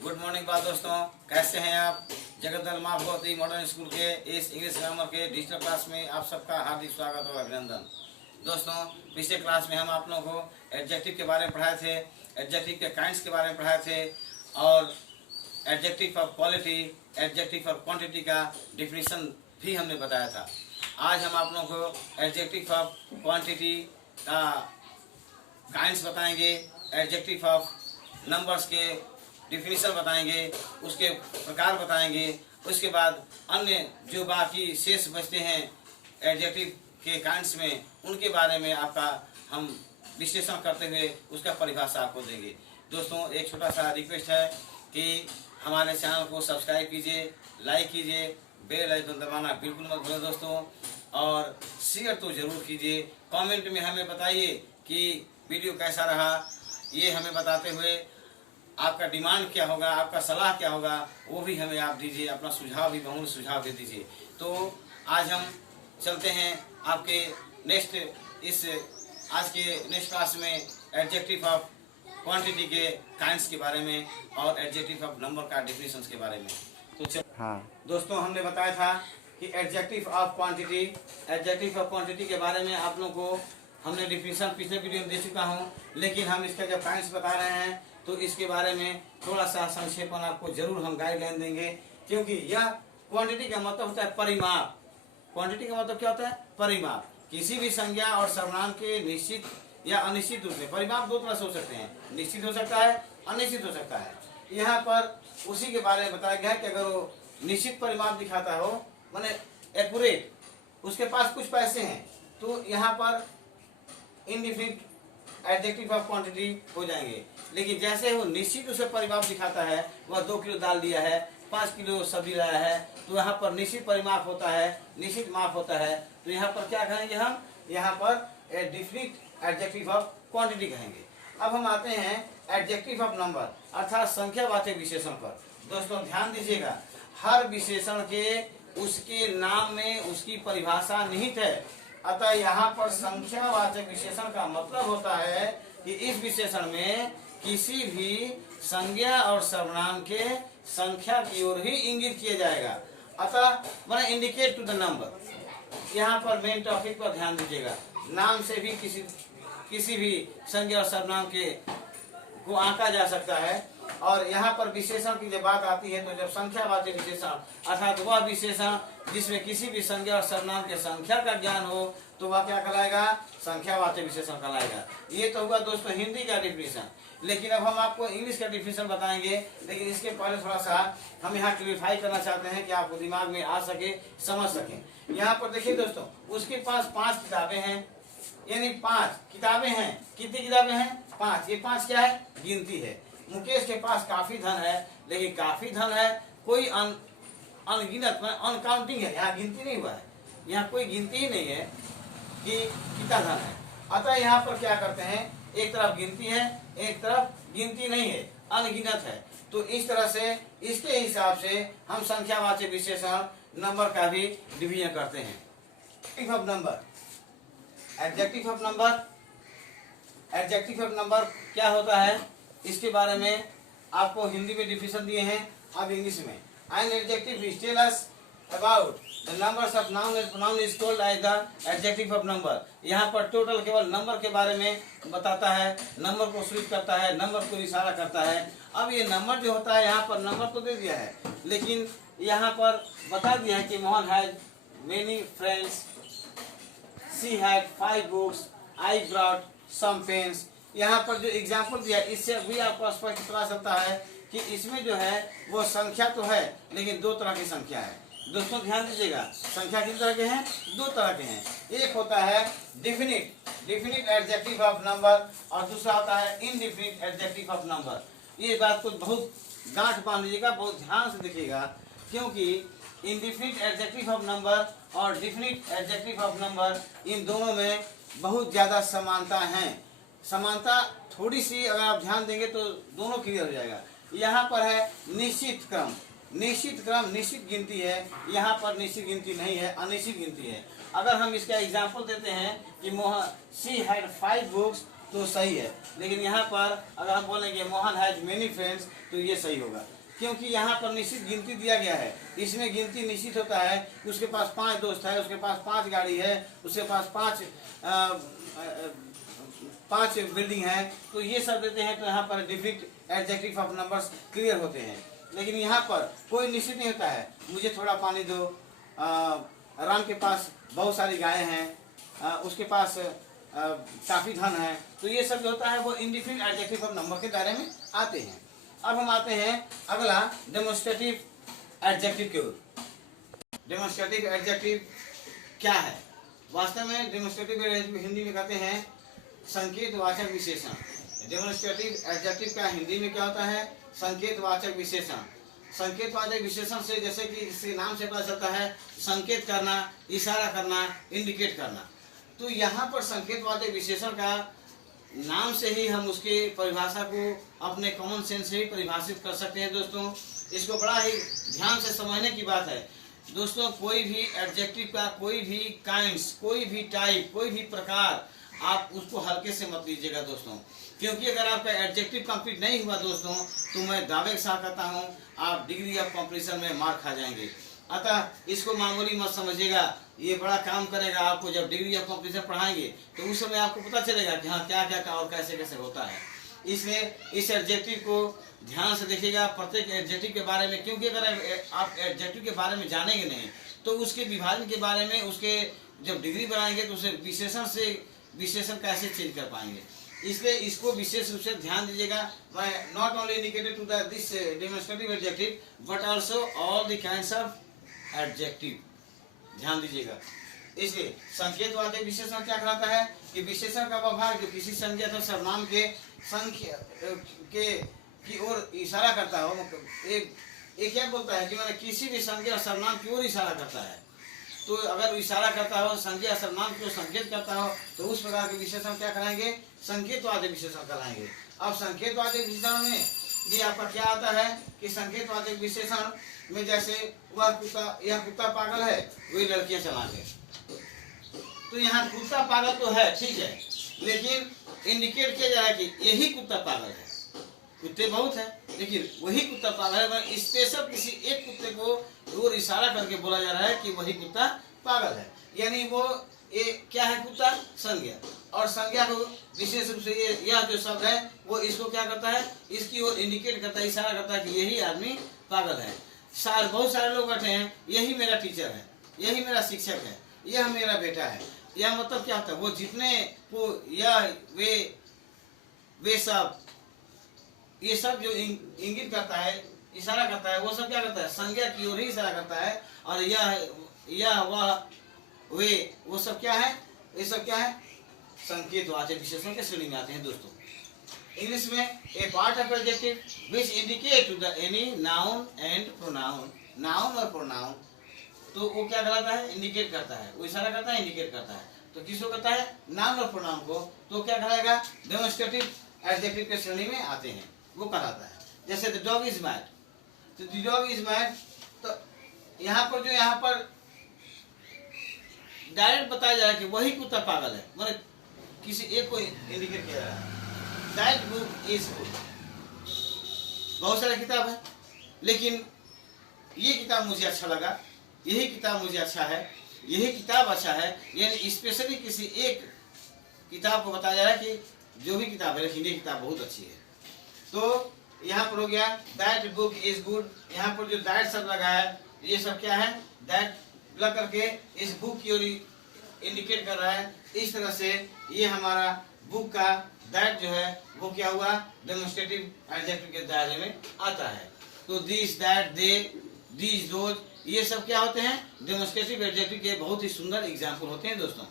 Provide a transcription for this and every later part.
Good morning बात दोस्तों, कैसे हैं आप। जगतदल माँ भगवती मॉडर्न स्कूल के इस इंग्लिश ग्रामर के डिजिटल क्लास में आप सबका हार्दिक स्वागत और अभिनंदन। दोस्तों, पिछले क्लास में हम आप लोगों को एडजेक्टिव के बारे में पढ़ाए थे, एडजेक्टिव के काइंड्स के बारे में पढ़ाए थे और adjective for quality, adjective for quantity का डिफिनीशन भी हमने बताया था। आज हम आप लोगों को एडजेक्टिव ऑफ क्वांटिटी का काइंड्स बताएंगे, एडजेक्टिव ऑफ नंबर्स के डिफिनीशन बताएंगे, उसके प्रकार बताएंगे। उसके बाद अन्य जो बाकी शेष बचते हैं एडजेक्टिव के काइंड्स में, उनके बारे में आपका हम विश्लेषण करते हुए उसका परिभाषा आपको देंगे। दोस्तों, एक छोटा सा रिक्वेस्ट है कि हमारे चैनल को सब्सक्राइब कीजिए, लाइक कीजिए, बेल आइकन दबाना बिल्कुल मत भूलें दोस्तों, और शेयर तो जरूर कीजिए। कमेंट में हमें बताइए कि वीडियो कैसा रहा, ये हमें बताते हुए आपका डिमांड क्या होगा, आपका सलाह क्या होगा, वो भी हमें आप दीजिए। अपना सुझाव भी, बहुमूल्य सुझाव भी दीजिए। तो आज हम चलते हैं आपके आज के नेक्स्ट क्लास में एडजेक्टिव ऑफ क्वांटिटी के काइंड्स के बारे में और एडजेक्टिव ऑफ नंबर का डिफिनीशंस के बारे में। तो दोस्तों, हमने बताया था कि एडजेक्टिव ऑफ क्वांटिटी के बारे में आप लोगों को हमने डिफिनीशन पिछले वीडियो में दे चुका हूँ, लेकिन हम इसका जब काइंड्स बता रहे हैं तो इसके बारे में थोड़ा सा संक्षेपण आपको जरूर हम गाइडलाइन देंगे, क्योंकि यह क्वांटिटी का मतलब होता है परिमाप। क्वांटिटी का मतलब क्या होता है? परिमाप। किसी भी संज्ञा और सर्वनाम के निश्चित या अनिश्चित रूप में परिमाप दो तरह से हो सकते हैं, निश्चित हो सकता है, अनिश्चित हो सकता है। यहाँ पर उसी के बारे में बताया गया है कि अगर वो निश्चित परिमाप दिखाता हो, माने एक्यूरेट, उसके पास कुछ पैसे हैं, तो यहाँ पर इनडिफिनिट एडजेक्टिव ऑफ क्वांटिटी हो जाएंगे। लेकिन जैसे वो निश्चित उसे परिमाप दिखाता है, वह 2 किलो दाल दिया है, 5 किलो सब्जी लाया है, तो यहाँ पर निश्चित परिमाप होता है, निश्चित माप होता है। तो यहाँ पर क्या कहेंगे हम? यहाँ पर डेफिनिट एडजेक्टिव ऑफ क्वांटिटी कहेंगे। अब हम आते हैं एडजेक्टिव ऑफ नंबर अर्थात संख्यावाचक विशेषण पर। दोस्तों ध्यान दीजिएगा, हर विशेषण के उसके नाम में उसकी परिभाषा निहित है। अतः यहाँ पर संख्यावाचक विशेषण का मतलब होता है कि इस विशेषण में किसी भी संज्ञा और सर्वनाम के संख्या की ओर ही इंगित किया जाएगा। अतः मैंने इंडिकेट टू द नंबर। यहाँ पर मेन टॉपिक पर ध्यान दीजिएगा, नाम से भी किसी भी संज्ञा और सर्वनाम के को आंका जा सकता है। और यहाँ पर विशेषण की जब बात आती है तो जब संख्यावाचक विशेषण अर्थात वह विशेषण जिसमें किसी भी संज्ञा और सर्वनाम के संख्या का ज्ञान हो, तो वह क्या कहलाएगा? संख्यावाचक विशेषण कहलाएगा। ये तो हुआ दोस्तों हिंदी का डिफिनीशन। लेकिन अब हम आपको इंग्लिश का डिफिनीशन बताएंगे, लेकिन इसके पहले थोड़ा सा हम यहाँ क्लियरिफाई करना चाहते हैं कि आपको दिमाग में आ सके, समझ सके। यहाँ पर देखिए दोस्तों, उसके पास 5 किताबें हैं, यानी 5 किताबें हैं। कितनी किताबें हैं? 5। ये 5 क्या है? गिनती है। मुकेश के पास काफी धन है, लेकिन काफी धन है कोई अनगिनत अनकाउंटिंग है, यहाँ गिनती नहीं हुआ है, यहाँ कोई गिनती ही नहीं है कि कितना धन है। अतः यहाँ पर क्या करते हैं, एक तरफ गिनती है, एक तरफ गिनती नहीं है, अनगिनत है। तो इस तरह से इसके हिसाब से हम संख्यावाचक विशेषण नंबर का भी डिवीजन करते हैं। एडजेक्टिव ऑफ नंबर क्या होता है, इसके बारे में आपको हिंदी में डिफिनीशन दिए हैं, अब इंग्लिश में। An adjective which tell us about the numbers of noun is called as the adjective of number। यहाँ पर टोटल केवल नंबर के बारे में बताता है, नंबर को सूचित करता है, नंबर को इशारा करता है। अब ये नंबर जो होता है, यहाँ पर नंबर तो दे दिया है, लेकिन यहाँ पर बता दिया है कि Mohan has many friends, she had 5 books, I brought some pens. यहाँ पर जो एग्जाम्पल दिया, इससे भी आपको स्पष्ट पता चलता है कि इसमें जो है वो संख्या तो है, लेकिन 2 तरह की संख्या है। दोस्तों ध्यान दीजिएगा, संख्या कितने तरह के हैं? 2 तरह के हैं। एक होता है डिफिनिट एडजेक्टिव ऑफ नंबर और दूसरा होता है इनडिफिनिट एडजेक्टिव ऑफ नंबर। ये बात को बहुत गांठ बांध लीजिएगा, बहुत ध्यान से देखिएगा, क्योंकि इनडिफिनिट एडजेक्टिव ऑफ नंबर और डिफिनिट एडजेक्टिव ऑफ नंबर, इन दोनों में बहुत ज्यादा समानता है। समानता थोड़ी सी अगर आप ध्यान देंगे तो दोनों क्लियर हो जाएगा। यहाँ पर है निश्चित क्रम, निश्चित गिनती है, यहाँ पर निश्चित गिनती नहीं है, अनिश्चित गिनती है। अगर हम इसका एग्जाम्पल देते हैं कि शी हैड 5 बुक्स तो सही है। लेकिन यहाँ पर अगर हम बोलेंगे मोहन हैज मेनी फ्रेंड्स तो ये सही होगा, क्योंकि यहाँ पर निश्चित गिनती दिया गया है। इसमें गिनती निश्चित होता है कि उसके पास 5 दोस्त है, उसके पास 5 गाड़ी है, उसके पास 5 बिल्डिंग है, तो ये सब देते हैं। तो यहाँ पर defeat adjective of numbers clear होते हैं। लेकिन यहाँ पर कोई निश्चित नहीं होता है, मुझे थोड़ा पानी दो, राम के पास बहुत सारी गायें हैं, उसके पास काफ़ी धन है, तो ये सब जो होता है वो इंडिफिनिट एडजेक्टिव ऑफ नंबर के दायरे में आते हैं। अब हम आते हैं अगला डेमोन्स्ट्रेटिव एडजेक्टिव की ओर। डेमोन्स्ट्रेटिव एडजेक्टिव क्या है? वास्तव में डेमोन्स्ट्रेटिव एडजेक्टिव हिंदी में कहते हैं संकेतवाचक विशेषण। डेमोन्स्ट्रेटिव एडजेक्टिव का हिंदी में क्या होता है? संकेतवाचक विशेषण। संकेतवाचक विशेषण से, जैसे कि इसके नाम से पता चलता है, संकेत करना, इशारा करना, इंडिकेट करना। तो यहाँ पर संकेतवाचक विशेषण का नाम से ही हम उसके परिभाषा को अपने कॉमन सेंस से ही परिभाषित कर सकते हैं। दोस्तों, इसको बड़ा ही ध्यान से समझने की बात है। दोस्तों, कोई भी एडजेक्टिव का कोई भी काइंड्स, कोई भी टाइप, कोई भी प्रकार, आप उसको हल्के से मत लीजिएगा दोस्तों, क्योंकि अगर आपका एडजेक्टिव कंप्लीट नहीं हुआ दोस्तों, तो मैं दावे के साथ कहता हूँ आप डिग्री ऑफ कंप्लीशन में मार खा जाएंगे। अतः इसको मामूली मत समझिएगा, ये बड़ा काम करेगा आपको। जब डिग्री ऑफ कंप्लीशन पढ़ाएंगे तो उस समय आपको पता चलेगा कि हाँ क्या क्या और कैसे कैसे होता है। इसलिए इस एडजेक्टिव को ध्यान से देखिएगा, प्रत्येक एडजेक्टिव के बारे में, क्योंकि अगर आप एडजेक्टिव के बारे में जानेंगे नहीं तो उसके विभाजन के बारे में, उसके जब डिग्री बनाएंगे तो उसे विशेषण कैसे चेंज कर पाएंगे। इसलिए इसको विशेष रूप से ध्यान दीजिएगा। मैं not only indicated to this demonstrative adjective but also all the kinds of adjective, ध्यान दीजिएगा। इसलिए संकेतवाचक विशेषण क्या कहलाता है कि विशेषण का वह भाग जो किसी संज्ञा अथवा सर्वनाम के संख्या के की ओर इशारा करता हो। एक क्या बोलता है कि मैंने किसी भी संज्ञा सर्वनाम की ओर इशारा करता है। तो अगर इशारा करता हो, संज्ञा सर्वनाम की ओर संकेत करता हो, तो उस प्रकार के विशेषण क्या कराएंगे? संकेतवाचक विशेषण कराएंगे। अब संकेतवाचक विशेषण में ये आपका क्या आता है कि संकेतवाचक विशेषण में जैसे वह कुत्ता, यह कुत्ता पागल है, वही लड़कियां चलाएंगे। तो यहाँ कुत्ता पागल तो है, ठीक है, लेकिन इंडिकेट किया जा रहा है कि यही कुत्ता पागल है। कुत्ते बहुत है लेकिन वही कुत्ता पागल है। स्पेशल किसी एक कुत्ते को और इशारा करके बोला जा रहा है कि वही कुत्ता पागल है। यानी वो ये क्या है? कुत्ता संज्ञा, और संज्ञा को विशेष रूप से यह जो शब्द है वो इसको क्या करता है? इसकी ओर इंडिकेट करता है, इशारा करता है कि यही आदमी पागल है। बहुत सारे लोग बैठे हैं, यही मेरा टीचर है, यही मेरा शिक्षक है, यह मेरा बेटा है। यह मतलब क्या होता है? वो जितने को यह वे सब, ये सब जो इंगित करता है, इशारा करता है, वो सब क्या करता है? संज्ञा की ओर ही इशारा करता है। और यह वह वे, वो सब क्या है? ये सब क्या है? संकेतवाचक विशेषण के श्रेणी में आते हैं दोस्तों। इंग्लिश में a part of adjective which indicate to the any noun and pronoun. Noun और प्रोनाउन तो वो क्या कहलाता है? इंडिकेट करता है, वो इशारा करता है, इंडिकेट करता है। तो किसको कहता है? नाउन और प्रोनाउन को। तो क्या कहलाएगा? डेमोन्स्ट्रेटिव एडजेक्टिव के श्रेणी में आते हैं, वो कहलाता है। जैसे द डॉग इज मैड, तो द डॉग इज मैड, तो यहाँ पर डायरेक्ट बताया जा रहा है कि वही कुत्ता पागल है, मतलब किसी एक को इंडिकेट किया जा रहा है। That book is good. बहुत सारे किताब है, लेकिन ये किताब मुझे अच्छा लगा, यही किताब मुझे अच्छा है, यही किताब अच्छा है। यानी स्पेशली किसी एक किताब को बताया जा रहा है कि जो भी किताब है, लेकिन ये किताब बहुत अच्छी है। तो यहाँ पर हो गया दैट बुक इज गुड। यहाँ पर जो दैट शब्द लगा है, ये सब क्या है? दैट लग करके इस बुक की ओर इंडिकेट कर रहा है। इस तरह से ये हमारा बुक का दैट जो है वो क्या हुआ? डेमोन्स्ट्रेटिव एडजेक्टिव के दायरे में आता है। तो this, that, they, these, those, ये सब क्या होते हैं? डेमोन्स्ट्रेटिव एडजेक्टिव के बहुत ही सुंदर एग्जाम्पल होते हैं दोस्तों।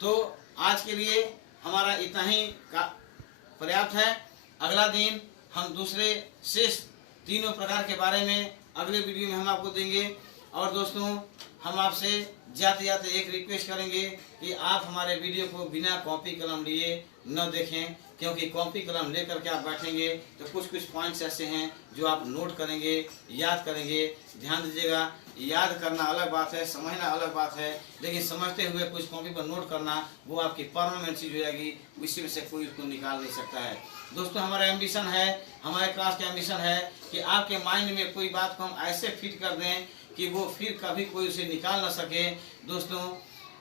तो आज के लिए हमारा इतना ही पर्याप्त है। अगला दिन हम दूसरे शेष तीनों प्रकार के बारे में अगले वीडियो में हम आपको देंगे। और दोस्तों, हम आपसे जाते जाते एक रिक्वेस्ट करेंगे कि आप हमारे वीडियो को बिना कॉपी कलम लिए न देखें, क्योंकि कॉपी कलम लेकर के आप बैठेंगे तो कुछ कुछ पॉइंट्स ऐसे हैं जो आप नोट करेंगे, याद करेंगे। ध्यान दीजिएगा, याद करना अलग बात है, समझना अलग बात है, लेकिन समझते हुए कुछ कॉपी पर नोट करना वो आपकी परमानेंट चीज हो जाएगी, उसी में से कोई उसको निकाल नहीं सकता है। दोस्तों हमारा एम्बिशन है, हमारे क्लास का एम्बिशन है कि आपके माइंड में कोई बात को हम ऐसे फिट कर दें कि वो फिर कभी कोई उसे निकाल ना सके। दोस्तों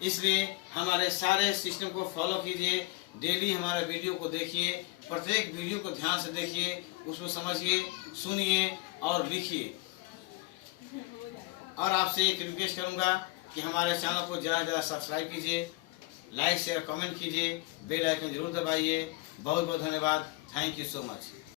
इसलिए हमारे सारे सिस्टम को फॉलो कीजिए, डेली हमारे वीडियो को देखिए, प्रत्येक वीडियो को ध्यान से देखिए, उसको समझिए, सुनिए और लिखिए। और आपसे एक रिक्वेस्ट करूंगा कि हमारे चैनल को ज़्यादा से ज़्यादा सब्सक्राइब कीजिए, लाइक शेयर कमेंट कीजिए, बेल आइकन जरूर दबाइए। बहुत बहुत धन्यवाद। Thank you so much.